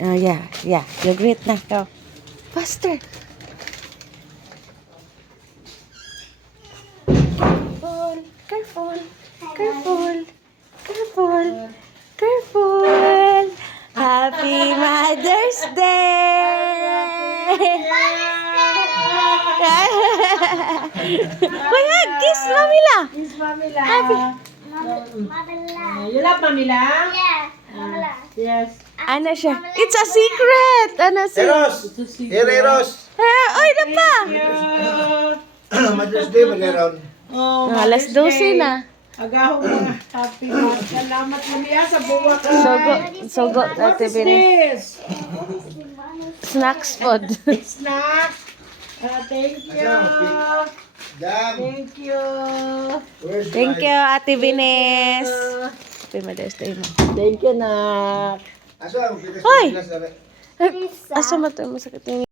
Yeah. You greet na. Go. Faster. Careful. Happy Mother's Day! Wait, kiss Mamila. Kiss Mamila. You love Mamila? Yes. Ano siya? It's a secret! Ano siya? Eros! Here, Eros! Oy, na pa! Mother's Day, Magaron. Oh, Alas 12 na. Agaho mo. Happy Mother's Day. Salamat Mamila sa buwak. Sugo, What Ate is Bini. this? Snacks food. Snack. Thank you. Jam! Thank you. Where's Thank my- you, Ate Bines. Happy Mother's Day mo. Thank you, nak. Aso ang pitas Hoy! pitas, Asa mo ito? Masakit yung